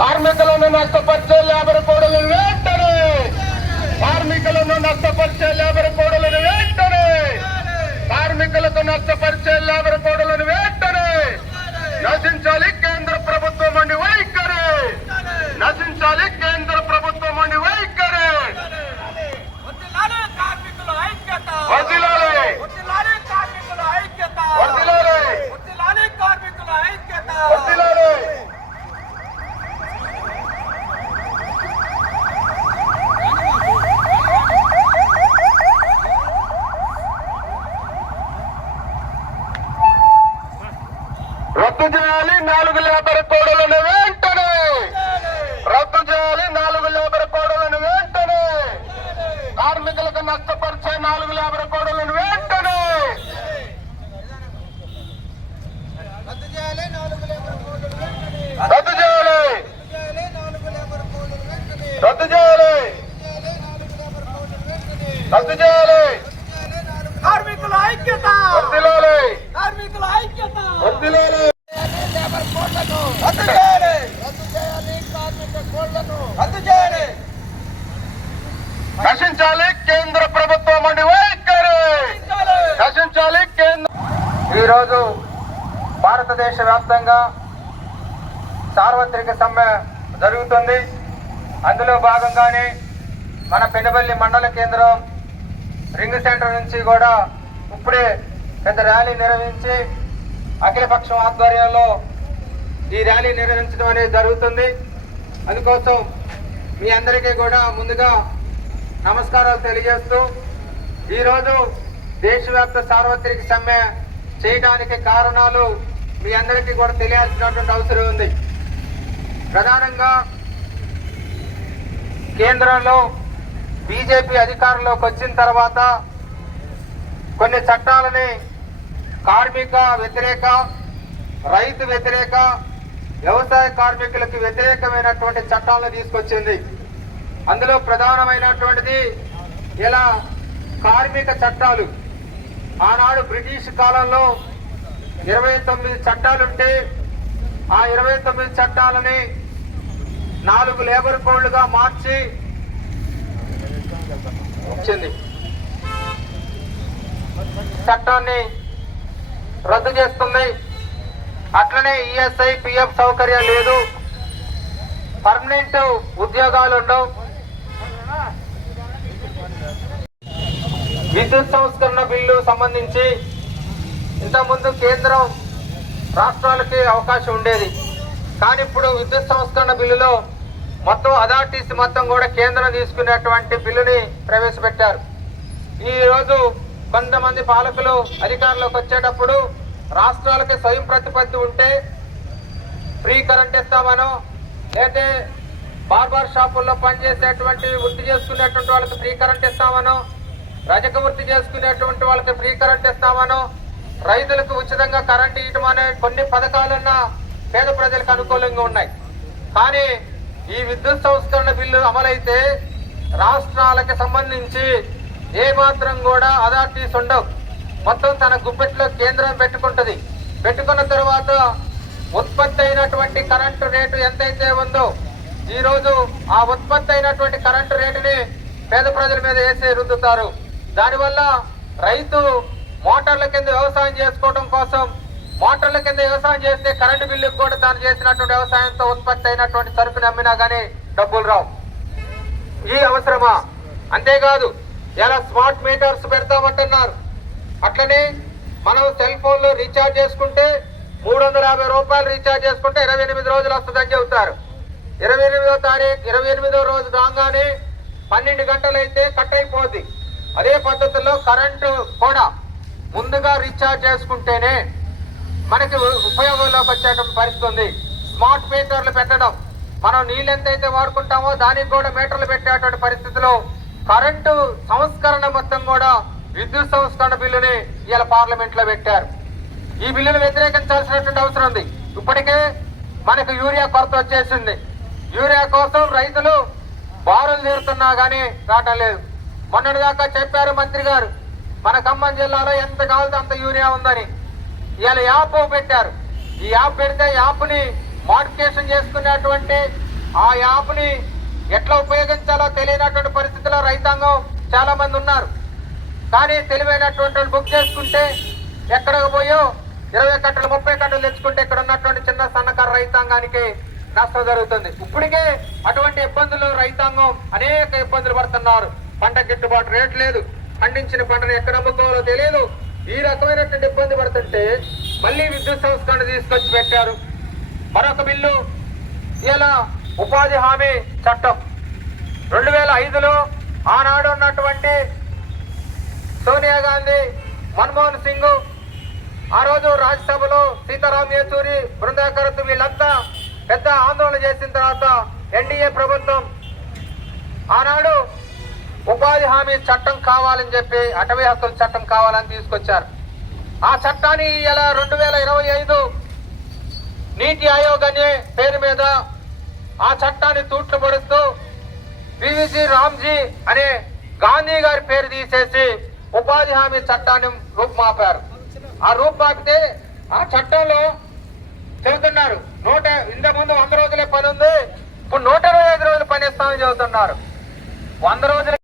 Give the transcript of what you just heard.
కార్మికులను నష్టపరిచే లేబర్ కోడ్లను వెంటనే, కార్మికులను నష్టపరిచే లేబర్ కోడ్లను వెంటనే, కార్మికులకు నష్టపరిచే లేబర్ కోడ్లను వెంటనే నశించాలి. కేంద్ర ప్రభుత్వం అండి వైఖరి నశించాలి. కేంద్ర ప్రభుత్వం అండి వైఖరి వదిలాలి. రద్దు చేయాలి 4 లేబర్ కోడ్లను వెంటనే, రద్దు చేయాలి 4 లేబర్ కోడ్లను వెంటనే, కార్మికులకు నష్టపరిచే 4 లేబర్ కోడ్లను వెంటనే రద్దు చేయాలి. రద్దు చేయాలి. రద్దు చేయాలి. కార్మికుల ఐక్యత, వదిలాలి. కార్మికుల ఐక్యత, వదిలాలి. లేబర్ కోడ్లను రద్దు చేయాలి, రద్దు చేయాలి, కార్మిక కోడ్లను రద్దు చేయాలి. నశించాలి కేంద్ర ప్రభుత్వం అండి వైఖరి నశించాలి. ఈరోజు భారతదేశ వ్యాప్తంగా సార్వత్రిక సమ్మె జరుగుతుంది. అందులో భాగంగానే మన పెనుబల్లి మండల కేంద్రం రింగ్ సెంటర్ నుంచి కూడా ఇప్పుడే పెద్ద ర్యాలీ నిర్వహించి అఖిలపక్షం ఆధ్వర్యంలో ఈ ర్యాలీ నిర్వహించడం అనేది జరుగుతుంది. అందుకోసం మీ అందరికీ కూడా ముందుగా నమస్కారాలు తెలియజేస్తూ ఈరోజు దేశవ్యాప్త సార్వత్రిక సమ్మె చేయడానికి కారణాలు మీ అందరికీ కూడా తెలియాల్సినటువంటి అవసరం ఉంది. ప్రధానంగా కేంద్రంలో బీజేపీ అధికారంలోకి వచ్చిన తర్వాత కొన్ని చట్టాలని కార్మిక వ్యతిరేక, రైతు వ్యతిరేక, వ్యవసాయ కార్మికులకు వ్యతిరేకమైనటువంటి చట్టాలను తీసుకొచ్చింది. అందులో ప్రధానమైనటువంటిది ఇలా కార్మిక చట్టాలు. ఆనాడు బ్రిటిష్ కాలంలో 29 చట్టాలుంటే ఆ 29 చట్టాలని 4 లేబర్ కోడ్లుగా మార్చి వచ్చింది. చట్టాన్ని రద్దు చేస్తుంది. అట్లనే ఈఎస్ఐ, పిఎఫ్ సౌకర్యం లేదు, పర్మనెంట్ ఉద్యోగాలు ఉండవు. విద్యుత్ సంస్కరణ బిల్లు సంబంధించి ఇంతకుముందు కేంద్రం రాష్ట్రాలకి అవకాశం ఉండేది. కానీ ఇప్పుడు విద్యుత్ సంస్కరణ బిల్లులో మొత్తం అథారిటీస్ మొత్తం కూడా కేంద్రం తీసుకునేటువంటి బిల్లుని ప్రవేశపెట్టారు. ఈరోజు కొంతమంది పాలకులు అధికారంలోకి వచ్చేటప్పుడు రాష్ట్రాలకి స్వయం ప్రతిపత్తి ఉంటే ఫ్రీ కరెంట్ ఇస్తామనో, లేకపోతే బార్బర్ షాపుల్లో పనిచేసేటువంటి వృత్తి చేసుకునేటువంటి వాళ్ళకి ఫ్రీ కరెంట్ ఇస్తామనో, రజక వృత్తి చేసుకునేటువంటి వాళ్ళకి ఫ్రీ కరెంట్ ఇస్తామనో, రైతులకు ఉచితంగా కరెంట్ ఇవ్వడం అనే కొన్ని పథకాలన్నా పేద ప్రజలకు అనుకూలంగా ఉన్నాయి. కానీ ఈ విద్యుత్ సంస్కరణ బిల్లు అమలైతే రాష్ట్రాలకు సంబంధించి ఏమాత్రం కూడా అథారిటీస్ ఉండవు. మొత్తం తన గుప్పెట్లో కేంద్రం పెట్టుకుంటుంది. పెట్టుకున్న తర్వాత ఉత్పత్తి అయినటువంటి కరెంటు రేటు ఎంతైతే ఉందో ఈరోజు ఆ ఉత్పత్తి అయినటువంటి కరెంటు రేటుని పేద ప్రజల మీద వేసి రుద్దుతారు. దానివల్ల రైతు మోటార్ల కింద వ్యవసాయం చేసుకోవడం కోసం, మోటార్ల కింద వ్యవసాయం చేస్తే కరెంటు బిల్లుకు కూడా తాను చేసినటువంటి వ్యవసాయంతో ఉత్పత్తి అయినటువంటి సరుకుని అమ్మినా కానీ డబ్బులు రావు. ఈ అవసరమా? అంతేకాదు ఇలా స్మార్ట్ మీటర్స్ పెడతామంటున్నారు. అట్లనే మనం సెల్ ఫోన్ లో రీఛార్జ్ చేసుకుంటే 350 రూపాయలు రీఛార్జ్ చేసుకుంటే 28 రోజులు వస్తుందని చెబుతారు. 28వ రోజు రాగానే 12 గంటలైతే కట్ అయిపోద్ది. అదే పద్ధతిలో కరెంటు కూడా ముందుగా రీఛార్జ్ చేసుకుంటేనే మనకి ఉపయోగంలోకి వచ్చేటువంటి పరిస్థితి ఉంది. స్మార్ట్ మీటర్లు పెట్టడం, మనం నీళ్ళు ఎంతైతే వాడుకుంటామో దానికి కూడా మీటర్లు పెట్టేటువంటి పరిస్థితిలో కరెంటు సంస్కరణ మొత్తం కూడా విద్యుత్ సంస్కరణ బిల్లుని ఇలా పార్లమెంట్ లో పెట్టారు. ఈ బిల్లును వ్యతిరేకించాల్సినటువంటి అవసరం ఉంది. ఇప్పటికే మనకు యూరియా కొరత వచ్చేసింది. యూరియా కోసం రైతులు బారులు తీరుతున్నా కానీ రావటం లేదు. మొన్నటిదాకా చెప్పారు మంత్రి గారు, మన ఖమ్మం జిల్లాలో ఎంత కావాలో అంత యూరియా ఉందని. ఇవాళ యాప్ పెట్టారు. ఈ యాప్ పెడితే యాప్ని మోడిఫికేషన్ చేసుకునేటువంటి ఆ యాప్ని ఎట్లా ఉపయోగించాలో తెలియనటువంటి పరిస్థితిలో రైతాంగం చాలా మంది ఉన్నారు. కానీ తెలివైనటువంటి బుక్ చేసుకుంటే ఎక్కడికి పోయో 20 కట్టలు 30 కట్టలు తెచ్చుకుంటే ఇక్కడ ఉన్నటువంటి చిన్న సన్నకారు రైతాంగానికి నష్టం జరుగుతుంది. ఇప్పటికే అటువంటి ఇబ్బందులు రైతాంగం అనేక ఇబ్బందులు పడుతున్నారు. పంట గిట్టుబాటు రేటు లేదు, పండించిన పంటను ఎక్కడ అమ్ముకోవాలో తెలియదు. ఈ రకమైనటువంటి ఇబ్బంది పడుతుంటే మళ్ళీ విద్యుత్ సంస్కరణ తీసుకొచ్చి పెట్టారు. మరొక బిల్లు ఇలా ఉపాధి హామీ చట్టం 2005లో ఆనాడు ఉన్నటువంటి సోనియా గాంధీ, మన్మోహన్ సింగ్, ఆ రోజు రాజ్యసభలో సీతారాం యేచూరి, బృందాకరత్ వీళ్ళంతా పెద్ద ఆందోళన చేసిన తర్వాత ఎన్డీఏ ప్రభుత్వం ఆనాడు ఉపాధి హామీ చట్టం కావాలని చెప్పి అటవీ హక్కుల చట్టం కావాలని తీసుకొచ్చారు. ఆ చట్టాన్ని ఇలా 2025 నీతి ఆయోగ్ అనే పేరు మీద ఆ చట్టాన్ని తూట్లు పడుతూ పివిజి రామ్జీ అనే గాంధీ గారి పేరు తీసేసి ఉపాధి హామీ చట్టాన్ని రూపుమాపారు. ఆ రూపుమాపితే ఆ చట్టంలో చెబుతున్నారు ఇంత ముందు 100 రోజులే పని ఉంది, ఇప్పుడు 125 రోజులు పని ఇస్తామని చెబుతున్నారు. 100 రోజులు